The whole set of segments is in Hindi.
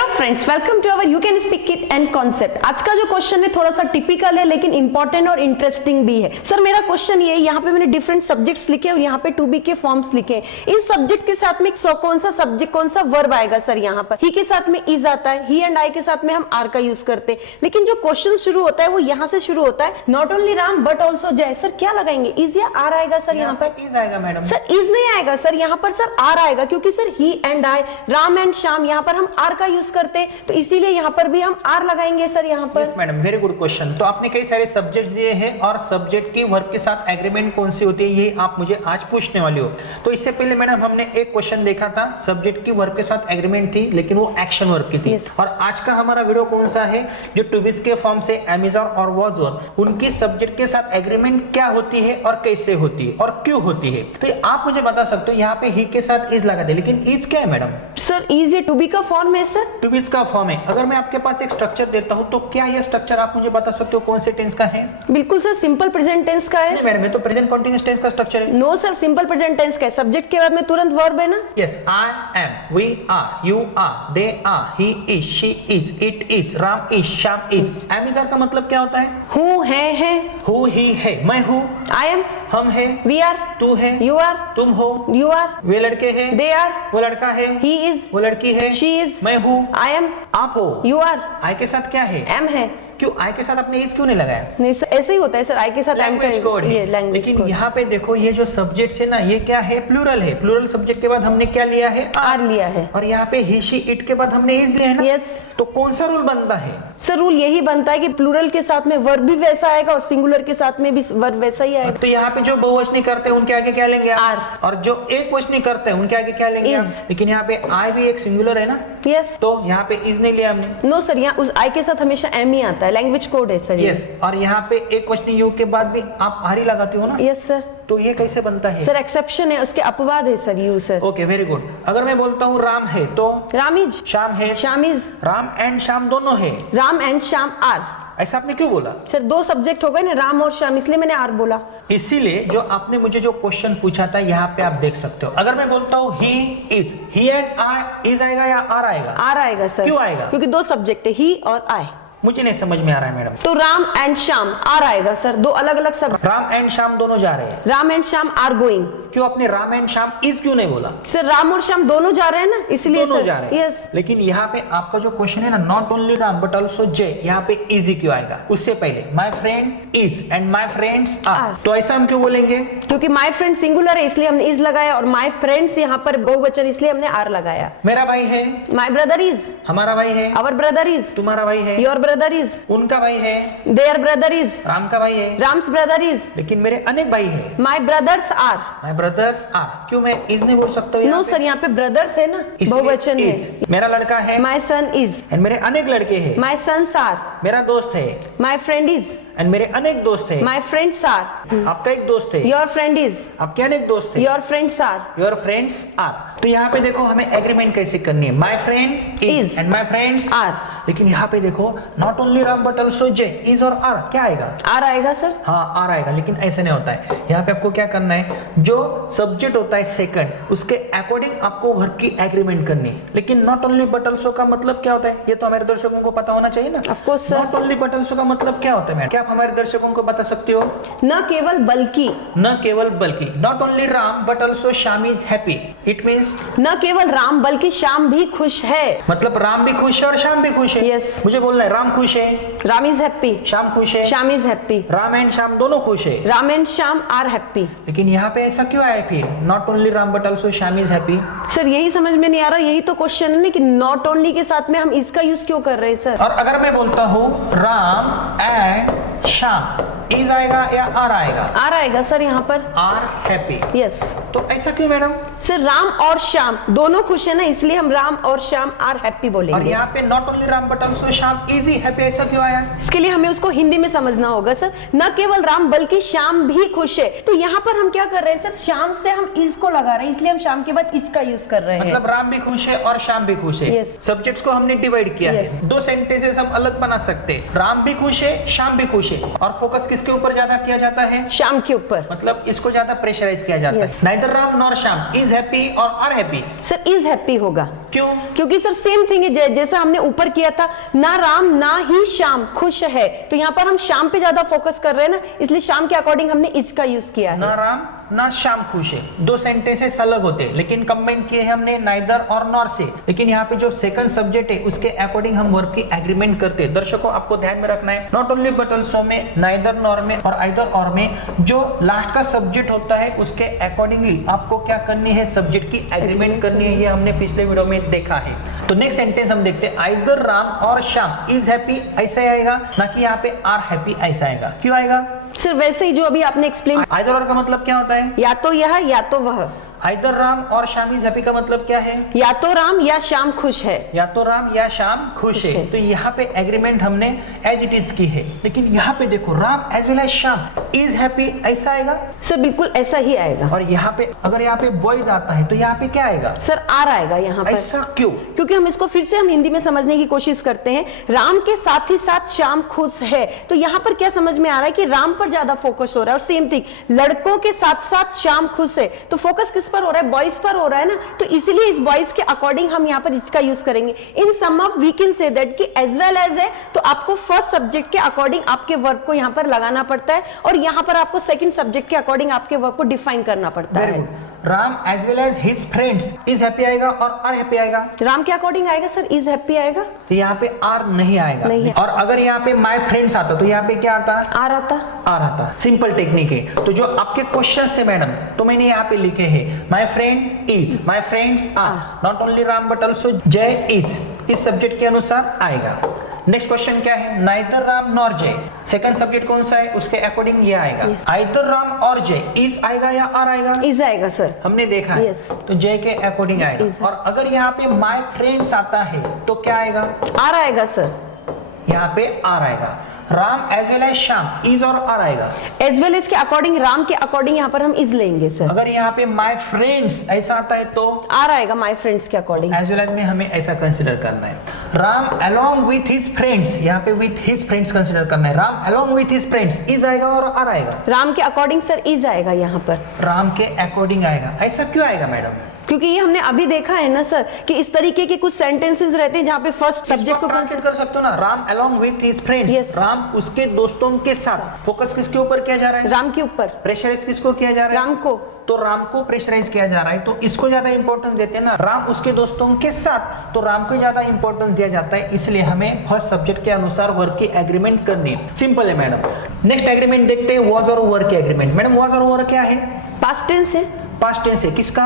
Hello friends, welcome to our you can speak it and concept. आज का जो क्वेश्चन है थोड़ा सा टिपिकल है लेकिन इंपॉर्टेंट और इंटरेस्टिंग भी है। सर मेरा क्वेश्चन ये है, यहाँ पे मैंने डिफरेंट सब्जेक्ट्स लिखे और यहाँ पे टू बी के फॉर्म्स लिखे हैं। इन सब्जेक्ट के साथ में कौन सा सब्जेक्ट कौन सा वर्ब आएगा सर? यहाँ पर ही के साथ में इज आता है, ही एंड आई के साथ में हम आर का यूज करते हैं। लेकिन जो क्वेश्चन शुरू होता है वो यहाँ से शुरू होता है, not only Ram but also जय। सर क्या लगाएंगे, इज या आर आएगा सर? यहाँ पर इज आएगा मैडम। सर इज नहीं आएगा सर, यहाँ पर सर आर आएगा, क्योंकि sir he and I, Ram and Shyam, यहाँ पर हम आर का यूज करते हैं, तो इसीलिए यहाँ पर भी हम आर लगाएंगे सर यहाँ पर। Yes madam, very good question. तो आपने कई सारे सब्जेक्ट्स दिए हैं और सब्जेक्ट की वर्ब के साथ एग्रीमेंट कौन सी होती है ये आप मुझे आज पूछने वाली हो। तो इससे पहले मैडम हमने एक क्वेश्चन देखा था, सब्जेक्ट की वर्ब के साथ एग्रीमेंट थी लेकिन वो एक्शन वर्ब की थी। yes. और आज का हमारा वीडियो कौन सा है, जो टू बीज के फॉर्म से अमेजॉन और वाज वर्ब, उनकी सब्जेक्ट के साथ एग्रीमेंट क्या होती है और कैसे होती है और क्यों होती है। तो आप मुझे बता सकते हो, यहाँ पे ही के साथ इज लगा दे, लेकिन इज क्या है मैडम? सर इज ये टू बी का फॉर्म है सर, टू बीज का फॉर्म है। अगर मैं आपके पास एक स्ट्रक्चर देता हूं तो क्या यह स्ट्रक्चर आप मुझे बता सकते हो कौन से टेंस का है? बिल्कुल सर, सिंपल प्रेजेंट टेंस का है। नहीं मैडम, ये तो प्रेजेंट कंटीन्यूअस टेंस का स्ट्रक्चर है। No sir, simple present tense का है, सब्जेक्ट के बाद में तुरंत वर्ब है ना। Yes, I am, we are, you are, they are, he is, she is, it is, Ram is, Shyam is. Am is are का मतलब क्या होता है? हूँ है, हु ही है, मैं हूँ, आई एम, हम है, वी आर, तू है, यू आर, तुम हो, यू आर, वे लड़के हैं, दे आर, वो लड़का है, ही इज, वो लड़की है, शी इज, मैं हूँ, आई एम, आप हो, यू आर, आई के साथ क्या है? एम है। क्यों आई के साथ आपने इज क्यों नहीं लगाया? नहीं सर, ऐसे ही होता है सर, आई के साथ एम का लैंग्वेज कोड ये है। लैंग्वेज लेकिन कोड। यहाँ पे देखो, ये जो सब्जेक्ट्स है ना, ये क्या है? प्लूरल है। प्लूरल सब्जेक्ट के बाद हमने क्या लिया है? आर लिया है। और यहाँ पे ही शी इट के बाद हमने इज लिया है ना। यस। तो कौन सा रूल बनता है? सर रूल यही बनता है कि प्लूरल के साथ में वर्ब भी वैसा आएगा और सिंगुलर के साथ में भी वर्ब वैसा ही आएगा। तो यहाँ पे जो बहुवचनी करते हैं उनके आगे क्या लेंगे? आर। और जो एक वचनी करते हैं उनके आगे क्या लेंगे? इज। आप? लेकिन यहाँ पे आई भी एक सिंगुलर है ना, यस। तो यहाँ पे इज नहीं लिया हमने। नो सर, यहाँ उस आई के साथ हमेशा एम ही आता है, लैंग्वेज कोड है सर। यस। और यहाँ पे एक वचनी यू के बाद भी आप आर ही लगाते हो ना। Yes sir. तो ये कैसे बनता है? सर एक्सेप्शन है, उसके अपवाद है sir, you sir. Okay, very good. अगर मैं बोलता हूँ राम है तो राम इज, श्याम है, श्याम इज, राम एंड श्याम दोनों है। Ram and Shyam are. ऐसा आपने क्यों बोला? सर दो सब्जेक्ट हो गए ना, राम और श्याम, इसलिए मैंने आर बोला। इसीलिए जो आपने मुझे जो क्वेश्चन पूछा था यहाँ पे आप देख सकते हो। अगर मैं बोलता हूँ he is, he and I is आएगा या आर आएगा? आर आएगा सर। क्यों आएगा? क्योंकि दो सब्जेक्ट है, ही और आई। मुझे नहीं समझ में आ रहा है मैडम। तो राम एंड श्याम आर आएगा सर, दो अलग अलग सब। राम एंड श्याम दोनों जा रहे हैं। Ram and Shyam are going. क्यों आपने राम एंड श्याम इज क्यों नहीं बोला? सर राम और श्याम दोनों जा रहे हैं ना, इसलिए दोनों सर। जा रहे हैं। यस। लेकिन यहाँ पे आपका जो क्वेश्चन है ना, not only Ram but also Jay, यहाँ पे इजी क्यों आएगा? उससे पहले my friend is and my friends are, तो ऐसा हम क्यों बोलेंगे? क्योंकि माई फ्रेंड सिंगुलर है इसलिए हमने इज लगाया, और माई फ्रेंड्स यहाँ पर बहुवचन इसलिए हमने आर लगाया। मेरा भाई है, माई ब्रदर इज, हमारा भाई है, आवर ब्रदर इज, तुम्हारा भाई है, योर ब्रदर इज, उनका भाई है, देयर ब्रदर इज, राम का भाई है, राम्स ब्रदर इज, लेकिन मेरे अनेक भाई है। My brothers are. My brothers are, क्यों मैं इज नहीं बोल सकता हूँ? नो सर, यहाँ पे ब्रदर्स है ना, बहुवचन है। मेरा लड़का है, माई सन इज, एंड मेरे अनेक लड़के हैं। माई सन्स आर, मेरा दोस्त है, माई फ्रेंड इज, एंड मेरे अनेक दोस्त हैं। माई फ्रेंड्स आर, आपका एक दोस्त है, योर फ्रेंड इज, आपके अनेक दोस्त हैं, your friends are, your friends are. तो यहाँ पे देखो हमें एग्रीमेंट कैसे करनी है, my friend is and my friends are. लेकिन यहाँ पे देखो, not only Ram but also Jay, is और आर, क्या आएगा? आर आएगा सर। हाँ आर आएगा, लेकिन ऐसे नहीं होता है। यहाँ पे आपको क्या करना है, जो सब्जेक्ट होता है सेकंड, उसके अकॉर्डिंग आपको वर्ब की एग्रीमेंट करनी है। लेकिन नॉट ओनली बट ऑल्सो का मतलब क्या होता है, ये तो हमारे दर्शकों को पता होना चाहिए ना। Of course sir. Not only but also का मतलब क्या होता है? क्या आप हमारे दर्शकों को बता सकते हो? न केवल बल्कि, न केवल बल्कि, not only Ram but also Shyam is happy. It means न केवल राम बल्कि श्याम भी खुश है। मतलब राम भी खुश है और श्याम भी खुश है। Yes. मुझे बोलना है राम खुश है, राम इज हैप्पी, श्याम खुश है, Shyam is happy, Ram and Shyam दोनों खुश है। Ram and Shyam are happy. लेकिन यहाँ पे ऐसा क्यों आया फिर, not only Ram but also Shyam is happy? Sir यही समझ में नहीं आ रहा, यही तो क्वेश्चन है ना कि नॉट ओनली के साथ में हम इसका यूज क्यों कर रहे हैं सर। और अगर मैं बोलता हूँ राम एंड श्याम, इज आएगा या आर आएगा? आर आएगा सर यहाँ पर। Are happy. यस। तो ऐसा क्यों मैडम? सर राम और श्याम दोनों खुश है ना, इसलिए हम राम और श्याम आर हैप्पी और बोलेंगे। यहाँ पे not only Ram but also Shyam is happy, ऐसा क्यों आया? इसके लिए हमें उसको हिंदी में समझना होगा सर। न केवल राम बल्कि श्याम भी खुश है, तो यहाँ पर हम क्या कर रहे हैं सर, श्याम से हम इज को लगा रहे हैं, इसलिए हम श्याम के बाद इसका यूज कर रहे हैं। मतलब राम भी खुश है और श्याम भी खुश है। Yes. सब्जेक्ट्स को हमने डिवाइड किया Yes. है, दो सेंटेंसेस हम अलग बना सकते हैं। राम भी खुश है, श्याम भी खुश है। और फोकस किसके ऊपर ज्यादा किया जाता है? श्याम के ऊपर। मतलब इसको ज्यादा प्रेशराइज किया जाता Yes. है। Neither Ram nor Shyam is happy और are happy. Sir is happy होगा। क्यों? क्योंकि सर सेम थिंग है, जैसा हमने ऊपर किया था, ना राम ना ही श्याम खुश है, तो यहाँ पर हम श्याम पे ज्यादा फोकस कर रहे हैं ना, इसलिए श्याम के अकॉर्डिंग हमने इज का यूज किया है। ना राम ना श्याम खुश है, दो सेंटेंसेस अलग होते हैं लेकिन कंबाइन किए हैं हमने नाइदर और नॉर से, लेकिन यहाँ पे जो सेकंड सब्जेक्ट है उसके अकॉर्डिंग हम वर्ब की एग्रीमेंट करते हैं। दर्शकों आपको ध्यान में रखना है, नॉट ओनली बट ऑल्सो में, नाइदर नॉर में और आइदर और में जो लास्ट का सब्जेक्ट होता है उसके अकॉर्डिंगली आपको क्या करनी है, सब्जेक्ट की एग्रीमेंट करनी है। ये हमने पिछले वीडियो में देखा है। तो नेक्स्ट सेंटेंस हम देखते हैं, आइदर राम और श्याम इज हैप्पी, ऐसा आएगा, ना कि यहाँ पे आर हैप्पी ऐसा आएगा। क्यों आएगा? सर वैसे ही जो अभी आपने एक्सप्लेन, आइदर और का मतलब क्या होता है? या तो यह या तो वह। आइदर राम और श्याम इज हैप्पी का मतलब क्या है? या तो राम या श्याम खुश है। या तो राम या श्याम खुश है। तो यहाँ पे एग्रीमेंट हमने एज इट इज की है, लेकिन यहाँ पे देखो Ram as well as Shyam is happy ऐसा आएगा। सर बिल्कुल ऐसा ही आएगा। और यहाँ पे अगर यहाँ पे बॉयज आता है तो यहाँ पे क्या आएगा? सर आर आएगा यहाँ पर। ऐसा क्यों? क्योंकि हम इसको फिर से हम हिंदी में समझने की कोशिश करते हैं, राम के साथ ही साथ श्याम खुश है, तो यहाँ पर क्या समझ में आ रहा है कि राम पर ज्यादा फोकस हो रहा है। और सेम थिंग, लड़कों के साथ साथ श्याम खुश है, तो फोकस किस पर हो रहा है? बॉयज पर हो रहा है ना, तो इसीलिए इस बॉयज के अकॉर्डिंग हम यहाँ पर इसका यूज करेंगे। In sum up we can say that कि एज वेल एज है, तो आपको फर्स्ट सब्जेक्ट के अकॉर्डिंग आपके वर्ब को यहाँ पर लगाना पड़ता है, और यहाँ पर आपको सेकंड सब्जेक्ट के अकॉर्डिंग आपके वर्ब को डिफाइन करना पड़ता है। Ram as well as his friends is happy आएगा और आर हैप्पी आएगा। राम के अकॉर्डिंग आएगा सर इज हैप्पी आएगा, तो यहाँ पे आर नहीं आएगा। नहीं। और अगर यहाँ पे माय फ्रेंड्स आता तो यहाँ पे क्या आता? आर आता। आर आता। सिंपल टेक्निक है। तो जो आपके क्वेश्चंस थे मैडम, तो मैंने यहाँ पे लिखे हैं, my friend is, my friends are, not only Ram but also Jay is, इस सब्जेक्ट के अनुसार आएगा। नेक्स्ट क्वेश्चन क्या है? Neither Ram nor Jay, second subject कौन सा है उसके अकॉर्डिंग ये आएगा। आइदर राम और जय इज आएगा या आर आएगा? इज आएगा सर, हमने देखा है। तो जय के अकॉर्डिंग आएगा। और अगर यहाँ पे माय फ्रेंड्स आता है तो क्या आएगा? आर आएगा सर, यहाँ पे आर आएगा। Ram as well as Shyam is और आर आएगा। एज वेल एज के अकॉर्डिंग, राम के अकॉर्डिंग यहाँ पर हम इज लेंगे सर। अगर यहाँ पे माय फ्रेंड्स ऐसा आता है तो आर आएगा माय फ्रेंड्स के अकॉर्डिंग। एज वेल एज में हमें ऐसा कंसीडर करना है। Ram along with his friends, यहाँ पे विथ हिज फ्रेंड्स कंसीडर करना है। Ram along with his friends is आएगा और आर आएगा। राम के अकॉर्डिंग सर इज आएगा यहाँ पर। राम के अकॉर्डिंग आएगा। ऐसा क्यों आएगा मैडम? क्योंकि ये हमने अभी देखा है ना सर कि इस तरीके के कुछ सेंटेंसेस रहते हैं जहाँ पे फर्स्ट सब्जेक्ट को ट्रांसलेट कर सकते हो ना, Ram along with his friends. Yes. Ram उसके दोस्तों के साथ। फोकस किसके ऊपर किया जा रहा है? राम के ऊपर। प्रेशराइज किसको किया जा रहा है? राम को। तो राम को प्रेशराइज किया जा रहा है, तो इसको ज्यादा इंपॉर्टेंस देते हैं ना। राम उसके दोस्तों के साथ, तो राम को ज्यादा इंपॉर्टेंस दिया जाता है, इसलिए हमें फर्स्ट सब्जेक्ट के अनुसार वर्ब की एग्रीमेंट करनी है। सिंपल है मैडम। नेक्स्ट एग्रीमेंट देखते हैं, वाज और वर की एग्रीमेंट। मैडम वाज और वर क्या है? पास्ट टेंस है। पास्ट टेंस है। किसका?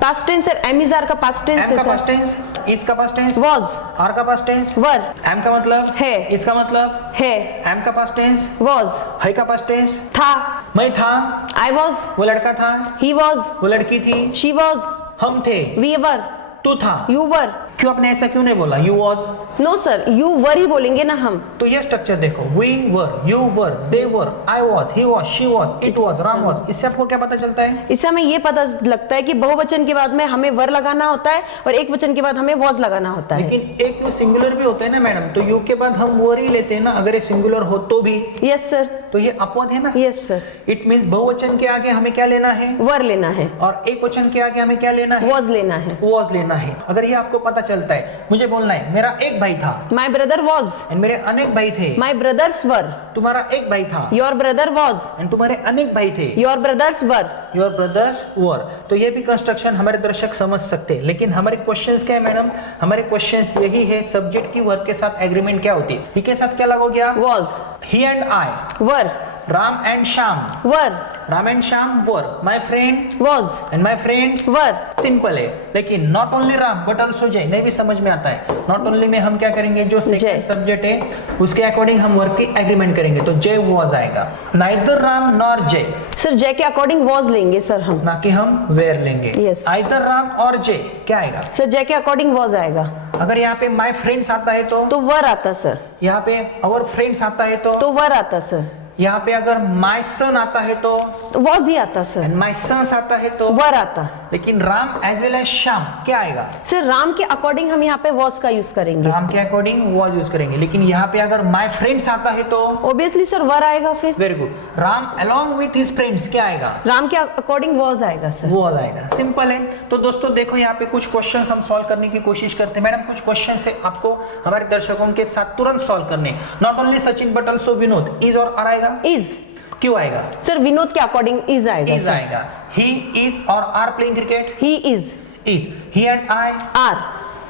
Past tense sir, am is are का पास्ट टेंस एम का है पास्ट टेंस, इज का पास्ट टेंस, वाज, आर का पास्ट टेंस, वर, एम का मतलब है, इज का मतलब है, एम का पास्ट टेंस, वाज, है का पास्ट टेंस, था, मैं था, आई वाज, वो लड़का था, ही वाज, वो लड़की थी, शी वाज, हम थे, वी वर, तू था। You were. क्यों आपने ऐसा क्यों नहीं बोला? You was. No sir, you were ही बोलेंगे ना हम। तो ये स्ट्रक्चर देखो, we were, you were, they were, I was, he was, she was, it was, Ram was. इससे आपको क्या पता चलता है? इससे हमें ये पता लगता है कि बहुवचन के बाद में हमें वर लगाना होता है और एक वचन के बाद हमें वॉज लगाना होता है। लेकिन एक सिंगुलर भी होता है ना मैडम, तो यू के बाद हम वर ही लेते हैं ना, अगर ये सिंगुलर हो तो भी। Yes sir. तो ये अपवाद है ना। Yes sir. इट मींस बहुवचन के आगे हमें क्या लेना है? वर लेना है। और एक वचन के आगे हमें क्या लेना है? वॉज लेना है। वॉज लेना है। अगर ये आपको पता चलता है, मुझे बोलना है मेरा एक भाई था, माई ब्रदर वॉज, एंड मेरे अनेक भाई थे। माई ब्रदर्स वर, तुम्हारा एक भाई था, योर ब्रदर वॉज, एंड तुम्हारे अनेक भाई थे, your brothers were, your brothers were. तो ये भी कंस्ट्रक्शन हमारे दर्शक समझ सकते हैं। लेकिन हमारे क्वेश्चंस क्या है मैडम? हमारे क्वेश्चंस यही है, सब्जेक्ट की वर्ब के साथ एग्रीमेंट क्या होती है? ही के साथ क्या लगोगे आप? Was, he and I, were, Ram and Shyam, were, Ram and Shyam were, my friend was, and my friends were. Simple है। लेकिन not only Ram but also जय नहीं भी समझ में आता है। नॉट ओनली में हम क्या करेंगे? जो सेकंड सब्जेक्ट है उसके अकॉर्डिंग हम वर्ब की एग्रीमेंट करेंगे, तो जय वॉज आएगा। नाइदर राम नॉर जय, सर जय के अकॉर्डिंग वॉज लेंगे सर हम, ना कि हम वेयर लेंगे। Yes. आइदर राम और जय क्या आएगा? सर जय के अकॉर्डिंग वॉज आएगा। अगर यहाँ पे माय फ्रेंड्स आता है तो वर आता सर, यहाँ पे आवर फ्रेंड्स आता है तो वर आता सर, यहाँ पे अगर माय सन आता है तो, वॉज ही आता सर, माय सन्स आता है तो, वर आता। लेकिन Ram as well as Shyam क्या आएगा? सर राम के अकॉर्डिंग हम यहाँ पे वॉज का यूज करेंगे, राम के अकॉर्डिंग वॉज यूज करेंगे। लेकिन यहाँ पे अगर माय फ्रेंड्स आता है तो, ऑब्वियसली सर वर आएगा। फिर very good, Ram along with his friends क्या आएगा? राम के अकॉर्डिंग वॉज आएगा सर। वो आएगा, सिंपल है। तो दोस्तों देखो यहाँ पे कुछ क्वेश्चंस हम सॉल्व करने की कोशिश करते हैं। मैडम कुछ क्वेश्चन है आपको हमारे दर्शकों के साथ तुरंत सॉल्व करने, not only Sachin but also Vinod. Is और आर आएगा? इज। क्यों आएगा? सर विनोद के अकॉर्डिंग इज आएगा। इज आएगा। ही इज और are playing cricket? He is. Is. He and I? Are.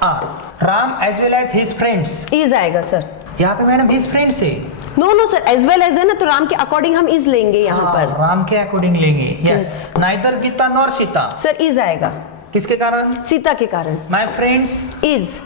Are. Ram as well as his friends? Is आएगा सर। यहाँ पे मैडम हिज फ्रेंड्स है। No no sir, as well as है ना, तो राम के अकॉर्डिंग हम इज लेंगे यहाँ पर। राम के अकॉर्डिंग लेंगे, yes. Neither Geeta nor Sita? Sir is आएगा। किसके कारण? सीता के कारण। My friends? Is.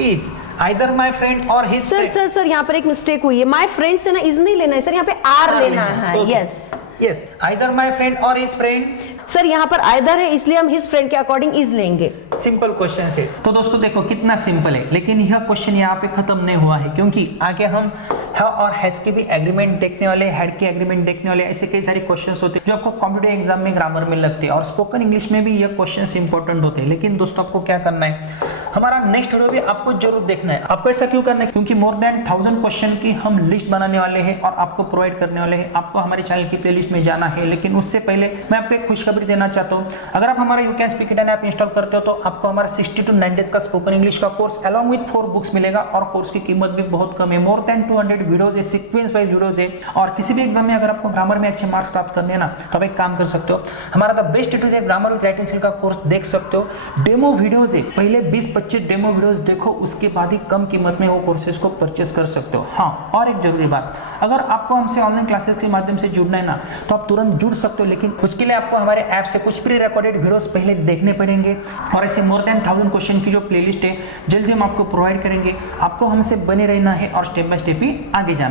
Is. Either my friend or his. Sir यहाँ पर एक मिस्टेक हुई है, माय फ्रेंड्स है ना, इज नहीं लेना है सर, यहाँ पे आर लेना है। Yes yes, either my friend or his friend. Sir यहाँ पर आइदर है, इसलिए हम हिज फ्रेंड के अकॉर्डिंग इज लेंगे। सिंपल क्वेश्चन है। तो दोस्तों देखो कितना सिंपल है, लेकिन यह क्वेश्चन यहाँ पे खत्म नहीं हुआ है, क्योंकि आगे हम ह और हैज की भी एग्रीमेंट देखने वाले, हेड की एग्रीमेंट देखने वाले। ऐसे कई सारे क्वेश्चंस होते हैं जो आपको कॉम्पिटिटिव एग्जाम में ग्रामर में लगते हैं, और स्पोकन इंग्लिश में भी यह क्वेश्चंस इंपॉर्टेंट होते हैं। लेकिन दोस्तों आपको क्या करना है, हमारा नेक्स्ट वीडियो भी आपको जरूर देखना है। आपको ऐसा क्यों करना है? क्योंकि मोर देन 1000 क्वेश्चन की हम लिस्ट बनाने वाले हैं और आपको प्रोवाइड करने वाले हैं। आपको हमारे चैनल की प्लेलिस्ट में जाना है, लेकिन उससे पहले मैं आपको एक खुशखबरी देना चाहता हूँ। अगर आप हमारा you can speak it app install करते हो तो आपको हमारा 60 to 90 डेज का स्पोकन इंग्लिश का कोर्स अलॉन्ग विथ 4 बुक्स मिलेगा, और कोर्स की कीमत भी बहुत कम है। मोर देन 200 वीडियोज है, सीक्वेंस वाइज वीडियोज है। और किसी भी एग्जाम में अगर आपको ग्रामर में अच्छे मार्क्स प्राप्त करने हैं ना, तो आप एक काम कर सकते हो, हमारा द बेस्ट टू है ग्रामर विद राइटिंग स्किल का कोर्स देख सकते हो। डेमो वीडियोज है, पहले 20-25 डेमो वीडियोज देखो, उसके बाद ही कम कीमत में वो कोर्सेज को परचेस कर सकते हो। हाँ, और एक जरूरी बात, अगर आपको हमसे ऑनलाइन क्लासेस के माध्यम से जुड़ना है ना, तो आप तुरंत जुड़ सकते हो, लेकिन उसके लिए आपको हमारे ऐप से कुछ प्री रिकॉर्डेड वीडियोस पहले देखने पड़ेंगे। और ऐसे मोर देन 1000 क्वेश्चन की जो प्लेलिस्ट है जल्दी हम आपको प्रोवाइड करेंगे। आपको हमसे बने रहना है और स्टेप बाय स्टेप ही आगे जाना है।